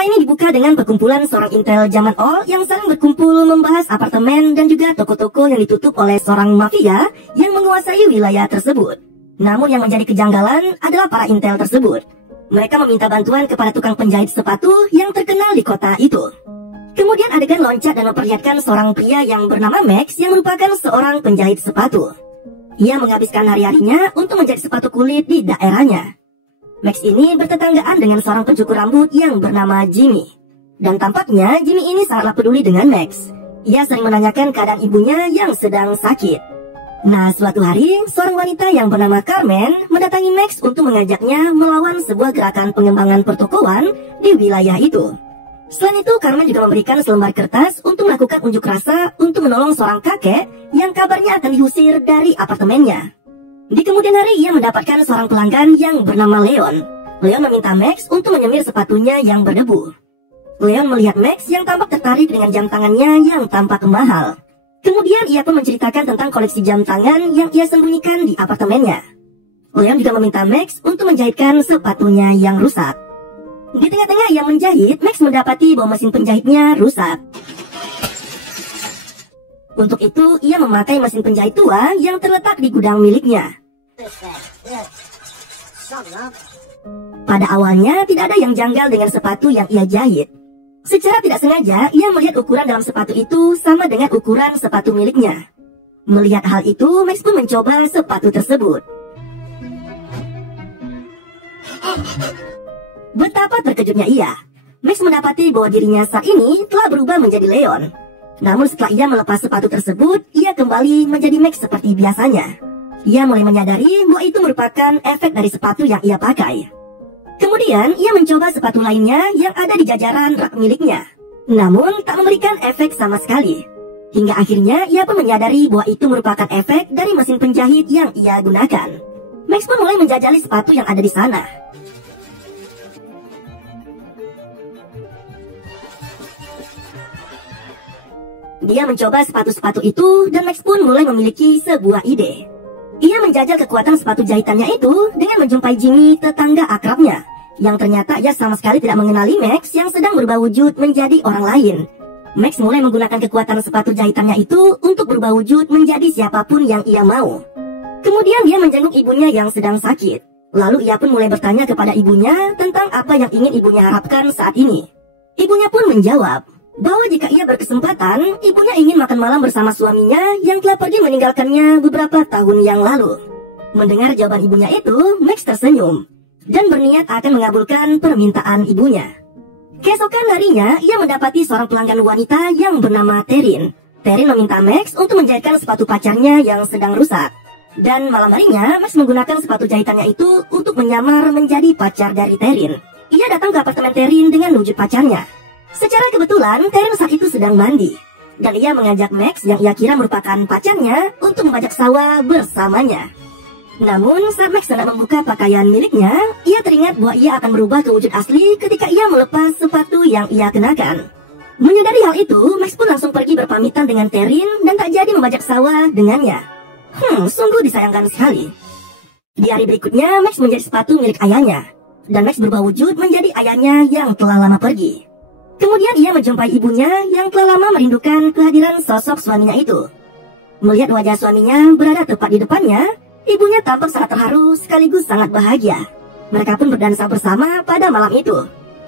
Cerita ini dibuka dengan perkumpulan seorang intel zaman old yang saling berkumpul membahas apartemen dan juga toko-toko yang ditutup oleh seorang mafia yang menguasai wilayah tersebut. Namun yang menjadi kejanggalan adalah para intel tersebut. Mereka meminta bantuan kepada tukang penjahit sepatu yang terkenal di kota itu. Kemudian adegan loncat dan memperlihatkan seorang pria yang bernama Max yang merupakan seorang penjahit sepatu. Ia menghabiskan hari-harinya untuk menjahit sepatu kulit di daerahnya. Max ini bertetanggaan dengan seorang pencukur rambut yang bernama Jimmy. Dan tampaknya Jimmy ini sangatlah peduli dengan Max. Ia sering menanyakan keadaan ibunya yang sedang sakit. Nah, suatu hari, seorang wanita yang bernama Carmen mendatangi Max untuk mengajaknya melawan sebuah gerakan pengembangan pertokoan di wilayah itu. Selain itu, Carmen juga memberikan selembar kertas untuk melakukan unjuk rasa untuk menolong seorang kakek yang kabarnya akan diusir dari apartemennya. Di kemudian hari, ia mendapatkan seorang pelanggan yang bernama Leon. Leon meminta Max untuk menyemir sepatunya yang berdebu. Leon melihat Max yang tampak tertarik dengan jam tangannya yang tampak mahal. Kemudian ia pun menceritakan tentang koleksi jam tangan yang ia sembunyikan di apartemennya. Leon juga meminta Max untuk menjahitkan sepatunya yang rusak. Di tengah-tengah ia menjahit, Max mendapati bahwa mesin penjahitnya rusak. Untuk itu, ia memakai mesin penjahit tua yang terletak di gudang miliknya. Pada awalnya, tidak ada yang janggal dengan sepatu yang ia jahit. Secara tidak sengaja, ia melihat ukuran dalam sepatu itu sama dengan ukuran sepatu miliknya. Melihat hal itu, Max pun mencoba sepatu tersebut. Betapa terkejutnya ia. Max mendapati bahwa dirinya saat ini telah berubah menjadi Leon. Namun setelah ia melepas sepatu tersebut, ia kembali menjadi Max seperti biasanya. Ia mulai menyadari bahwa itu merupakan efek dari sepatu yang ia pakai. Kemudian, ia mencoba sepatu lainnya yang ada di jajaran rak miliknya. Namun, tak memberikan efek sama sekali. Hingga akhirnya, ia pun menyadari bahwa itu merupakan efek dari mesin penjahit yang ia gunakan. Max pun mulai menjajali sepatu yang ada di sana. Dia mencoba sepatu-sepatu itu dan Max pun mulai memiliki sebuah ide. Ia menjajal kekuatan sepatu jahitannya itu dengan menjumpai Jimmy, tetangga akrabnya, yang ternyata ia sama sekali tidak mengenali Max yang sedang berubah wujud menjadi orang lain. Max mulai menggunakan kekuatan sepatu jahitannya itu untuk berubah wujud menjadi siapapun yang ia mau. Kemudian dia menjenguk ibunya yang sedang sakit. Lalu ia pun mulai bertanya kepada ibunya tentang apa yang ingin ibunya harapkan saat ini. Ibunya pun menjawab bahwa jika ia berkesempatan, ibunya ingin makan malam bersama suaminya yang telah pergi meninggalkannya beberapa tahun yang lalu. Mendengar jawaban ibunya itu, Max tersenyum dan berniat akan mengabulkan permintaan ibunya. Keesokan harinya, ia mendapati seorang pelanggan wanita yang bernama Terin. Terin meminta Max untuk menjahitkan sepatu pacarnya yang sedang rusak. Dan malam harinya, Max menggunakan sepatu jahitannya itu untuk menyamar menjadi pacar dari Terin. Ia datang ke apartemen Terin dengan wujud pacarnya. Secara kebetulan, Terin saat itu sedang mandi. Dan ia mengajak Max yang ia kira merupakan pacarnya untuk membajak sawah bersamanya. Namun, saat Max sedang membuka pakaian miliknya, ia teringat bahwa ia akan berubah ke wujud asli ketika ia melepas sepatu yang ia kenakan. Menyadari hal itu, Max pun langsung pergi berpamitan dengan Terin dan tak jadi membajak sawah dengannya. Sungguh disayangkan sekali. Di hari berikutnya, Max menjadi sepatu milik ayahnya. Dan Max berubah wujud menjadi ayahnya yang telah lama pergi. Kemudian ia menjumpai ibunya yang telah lama merindukan kehadiran sosok suaminya itu. Melihat wajah suaminya berada tepat di depannya, ibunya tampak sangat terharu sekaligus sangat bahagia. Mereka pun berdansa bersama pada malam itu,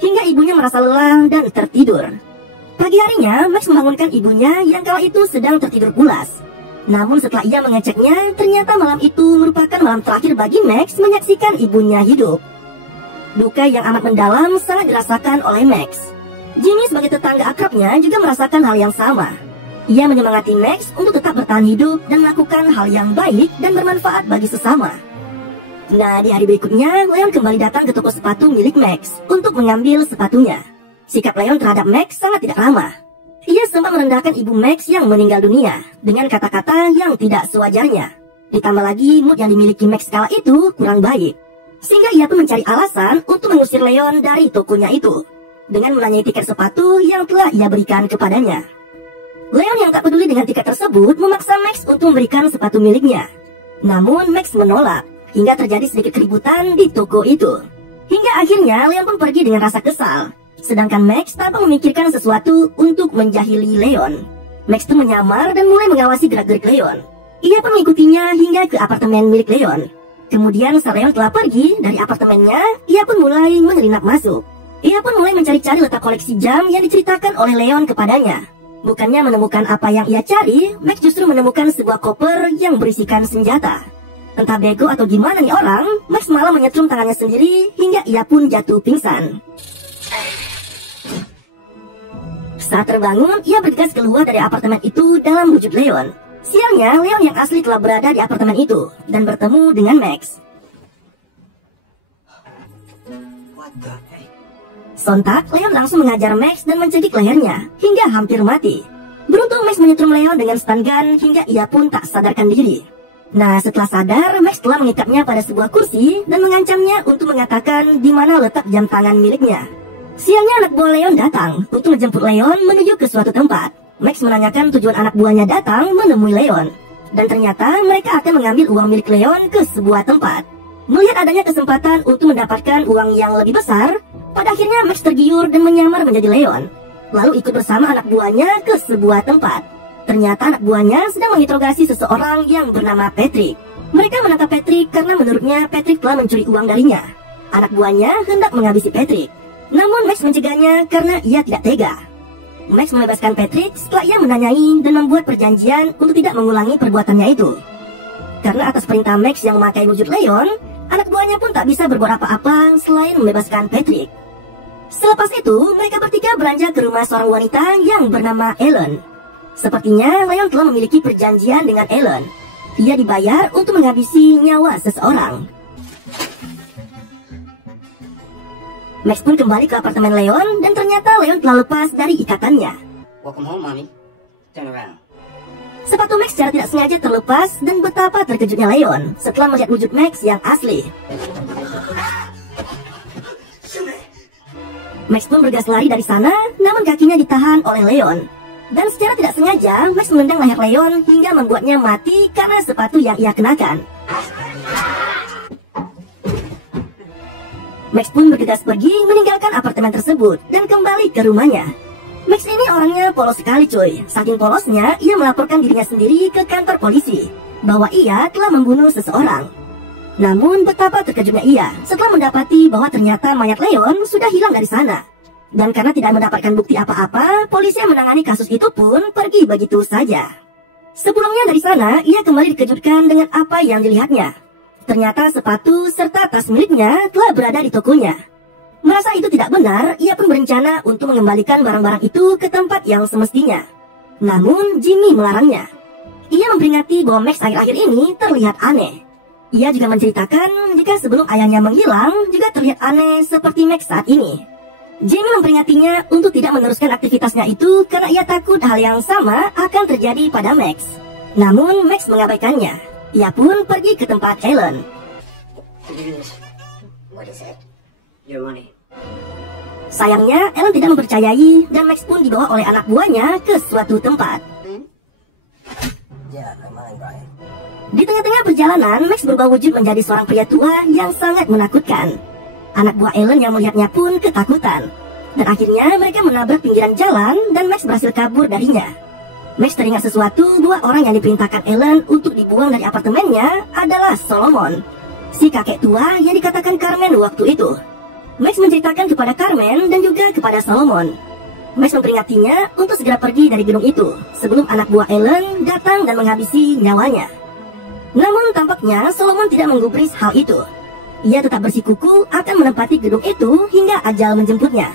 hingga ibunya merasa lelah dan tertidur. Pagi harinya, Max membangunkan ibunya yang kala itu sedang tertidur pulas. Namun setelah ia mengeceknya, ternyata malam itu merupakan malam terakhir bagi Max menyaksikan ibunya hidup. Duka yang amat mendalam sangat dirasakan oleh Max. Jimmy sebagai tetangga akrabnya juga merasakan hal yang sama. Ia menyemangati Max untuk tetap bertahan hidup dan melakukan hal yang baik dan bermanfaat bagi sesama. Nah, di hari berikutnya, Leon kembali datang ke toko sepatu milik Max untuk mengambil sepatunya. Sikap Leon terhadap Max sangat tidak ramah. Ia sempat merendahkan ibu Max yang meninggal dunia dengan kata-kata yang tidak sewajarnya. Ditambah lagi mood yang dimiliki Max kala itu kurang baik. Sehingga ia pun mencari alasan untuk mengusir Leon dari tokonya itu dengan menanyai tiket sepatu yang telah ia berikan kepadanya. Leon yang tak peduli dengan tiket tersebut memaksa Max untuk memberikan sepatu miliknya. Namun Max menolak, hingga terjadi sedikit keributan di toko itu. Hingga akhirnya Leon pun pergi dengan rasa kesal. Sedangkan Max tanpa memikirkan sesuatu untuk menjahili Leon. Max pun menyamar dan mulai mengawasi gerak-gerik Leon. Ia pun mengikutinya hingga ke apartemen milik Leon. Kemudian saat Leon telah pergi dari apartemennya, ia pun mulai menyelinap masuk. Ia pun mulai mencari-cari letak koleksi jam yang diceritakan oleh Leon kepadanya. Bukannya menemukan apa yang ia cari, Max justru menemukan sebuah koper yang berisikan senjata. Entah bego atau gimana nih orang, Max malah menyetrum tangannya sendiri hingga ia pun jatuh pingsan. Saat terbangun, ia bergegas keluar dari apartemen itu dalam wujud Leon. Sialnya, Leon yang asli telah berada di apartemen itu dan bertemu dengan Max. Sontak, Leon langsung mengajar Max dan mencekik lehernya hingga hampir mati. Beruntung Max menyetrum Leon dengan stun gun hingga ia pun tak sadarkan diri. Nah, setelah sadar, Max telah mengikatnya pada sebuah kursi dan mengancamnya untuk mengatakan di mana letak jam tangan miliknya. Sialnya, anak buah Leon datang untuk menjemput Leon menuju ke suatu tempat. Max menanyakan tujuan anak buahnya datang menemui Leon. Dan ternyata mereka akan mengambil uang milik Leon ke sebuah tempat. Melihat adanya kesempatan untuk mendapatkan uang yang lebih besar, pada akhirnya Max tergiur dan menyamar menjadi Leon. Lalu ikut bersama anak buahnya ke sebuah tempat. Ternyata anak buahnya sedang menginterogasi seseorang yang bernama Patrick. Mereka menangkap Patrick karena menurutnya Patrick telah mencuri uang darinya. Anak buahnya hendak menghabisi Patrick. Namun Max mencegahnya karena ia tidak tega. Max membebaskan Patrick setelah ia menanyai dan membuat perjanjian untuk tidak mengulangi perbuatannya itu. Karena atas perintah Max yang memakai wujud Leon, anak buahnya pun tak bisa berbuat apa-apa selain membebaskan Patrick. Selepas itu, mereka bertiga beranjak ke rumah seorang wanita yang bernama Ellen. Sepertinya Leon telah memiliki perjanjian dengan Ellen. Ia dibayar untuk menghabisi nyawa seseorang. Max pun kembali ke apartemen Leon dan ternyata Leon telah lepas dari ikatannya. Welcome home, mommy. Turn around. Sepatu Max secara tidak sengaja terlepas dan betapa terkejutnya Leon setelah melihat wujud Max yang asli. Max pun bergegas lari dari sana, namun kakinya ditahan oleh Leon. Dan secara tidak sengaja, Max menendang leher Leon hingga membuatnya mati karena sepatu yang ia kenakan. Max pun bergegas pergi meninggalkan apartemen tersebut dan kembali ke rumahnya. Max ini orangnya polos sekali cuy. Saking polosnya, ia melaporkan dirinya sendiri ke kantor polisi bahwa ia telah membunuh seseorang. Namun betapa terkejutnya ia setelah mendapati bahwa ternyata mayat Leon sudah hilang dari sana. Dan karena tidak mendapatkan bukti apa-apa, polisi yang menangani kasus itu pun pergi begitu saja. Sebelumnya dari sana, ia kembali dikejutkan dengan apa yang dilihatnya. Ternyata sepatu serta tas miliknya telah berada di tokonya. Merasa itu tidak benar, ia pun berencana untuk mengembalikan barang-barang itu ke tempat yang semestinya. Namun, Jimmy melarangnya. Ia memperingati bahwa Max akhir-akhir ini terlihat aneh. Ia juga menceritakan jika sebelum ayahnya menghilang, juga terlihat aneh seperti Max saat ini. Jimmy memperingatinya untuk tidak meneruskan aktivitasnya itu karena ia takut hal yang sama akan terjadi pada Max. Namun, Max mengabaikannya. Ia pun pergi ke tempat Ellen. Sayangnya, Ellen tidak mempercayai dan Max pun dibawa oleh anak buahnya ke suatu tempat. Di tengah-tengah perjalanan, Max berubah wujud menjadi seorang pria tua yang sangat menakutkan. Anak buah Ellen yang melihatnya pun ketakutan. Dan akhirnya mereka menabrak pinggiran jalan dan Max berhasil kabur darinya. Max teringat sesuatu bahwa orang yang diperintahkan Ellen untuk dibuang dari apartemennya adalah Solomon, si kakek tua yang dikatakan Carmen waktu itu. Max menceritakan kepada Carmen dan juga kepada Solomon. Max memperingatinya untuk segera pergi dari gedung itu sebelum anak buah Ellen datang dan menghabisi nyawanya. Namun tampaknya Solomon tidak menggubris hal itu. Ia tetap bersikuku akan menempati gedung itu hingga ajal menjemputnya.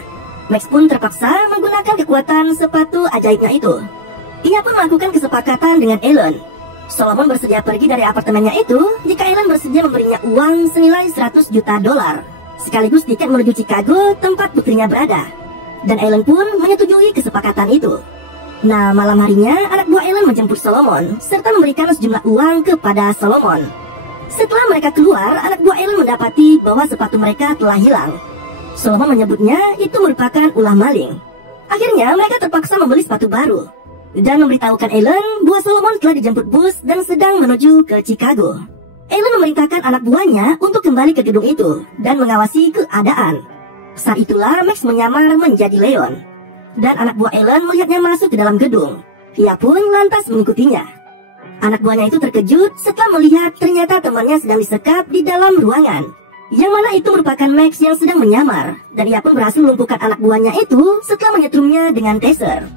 Max pun terpaksa menggunakan kekuatan sepatu ajaibnya itu. Ia pun melakukan kesepakatan dengan Ellen. Solomon bersedia pergi dari apartemennya itu jika Ellen bersedia memberinya uang senilai $100 juta, sekaligus tiket menuju Chicago tempat putrinya berada. Dan Ellen pun menyetujui kesepakatan itu. Nah, malam harinya anak buah Ellen menjemput Solomon serta memberikan sejumlah uang kepada Solomon. Setelah mereka keluar, anak buah Ellen mendapati bahwa sepatu mereka telah hilang. Solomon menyebutnya itu merupakan ulah maling. Akhirnya mereka terpaksa membeli sepatu baru dan memberitahukan Ellen bahwa Solomon telah dijemput bus dan sedang menuju ke Chicago. Ellen memerintahkan anak buahnya untuk kembali ke gedung itu dan mengawasi keadaan. Saat itulah Max menyamar menjadi Leon. Dan anak buah Ellen melihatnya masuk ke dalam gedung. Ia pun lantas mengikutinya. Anak buahnya itu terkejut setelah melihat ternyata temannya sedang disekap di dalam ruangan. Yang mana itu merupakan Max yang sedang menyamar. Dan ia pun berhasil melumpuhkan anak buahnya itu setelah menyetrumnya dengan taser.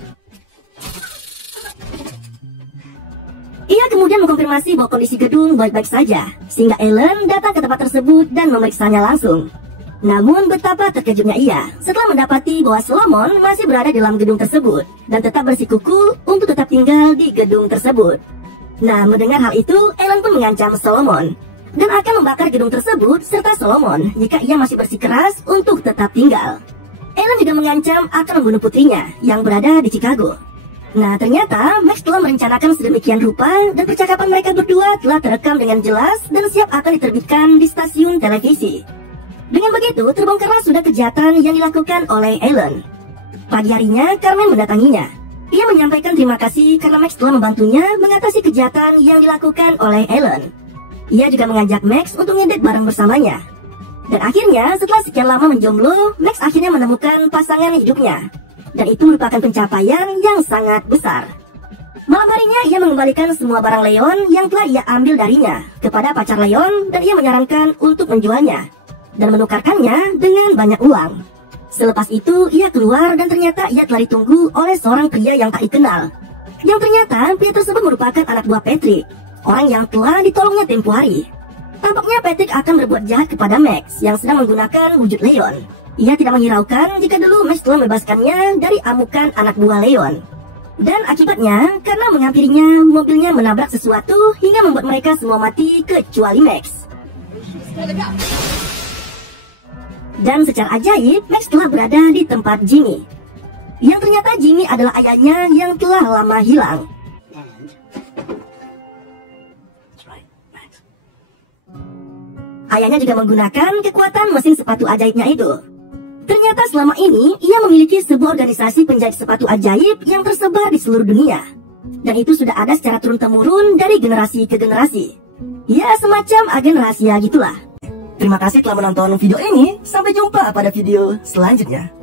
Ia kemudian mengkonfirmasi bahwa kondisi gedung baik-baik saja, sehingga Ellen datang ke tempat tersebut dan memeriksanya langsung. Namun betapa terkejutnya ia setelah mendapati bahwa Solomon masih berada di dalam gedung tersebut dan tetap bersikukuh untuk tetap tinggal di gedung tersebut. Nah, mendengar hal itu, Ellen pun mengancam Solomon dan akan membakar gedung tersebut serta Solomon jika ia masih bersikeras untuk tetap tinggal. Ellen juga mengancam akan membunuh putrinya yang berada di Chicago. Nah, ternyata Max telah merencanakan sedemikian rupa dan percakapan mereka berdua telah terekam dengan jelas dan siap akan diterbitkan di stasiun televisi. Dengan begitu, terbongkarlah sudah kejahatan yang dilakukan oleh Ellen. Pagi harinya, Carmen mendatanginya. Ia menyampaikan terima kasih karena Max telah membantunya mengatasi kejahatan yang dilakukan oleh Ellen. Ia juga mengajak Max untuk ngedate bareng bersamanya. Dan akhirnya, setelah sekian lama menjomblo, Max akhirnya menemukan pasangan hidupnya. Dan itu merupakan pencapaian yang sangat besar. Malam harinya ia mengembalikan semua barang Leon yang telah ia ambil darinya kepada pacar Leon dan ia menyarankan untuk menjualnya dan menukarkannya dengan banyak uang. Selepas itu ia keluar dan ternyata ia telah ditunggu oleh seorang pria yang tak dikenal. Yang ternyata pria tersebut merupakan anak buah Patrick, orang yang telah ditolongnya tempo hari. Tampaknya Patrick akan berbuat jahat kepada Max yang sedang menggunakan wujud Leon. Ia tidak menghiraukan jika dulu Max telah membebaskannya dari amukan anak buah Leon. Dan akibatnya, karena menghampirinya, mobilnya menabrak sesuatu hingga membuat mereka semua mati kecuali Max. Dan secara ajaib, Max telah berada di tempat Jimmy. Yang ternyata Jimmy adalah ayahnya yang telah lama hilang. Ayahnya juga menggunakan kekuatan mesin sepatu ajaibnya itu. Ternyata selama ini ia memiliki sebuah organisasi penjahit sepatu ajaib yang tersebar di seluruh dunia. Dan itu sudah ada secara turun-temurun dari generasi ke generasi. Ya, semacam agen rahasia gitulah. Terima kasih telah menonton video ini. Sampai jumpa pada video selanjutnya.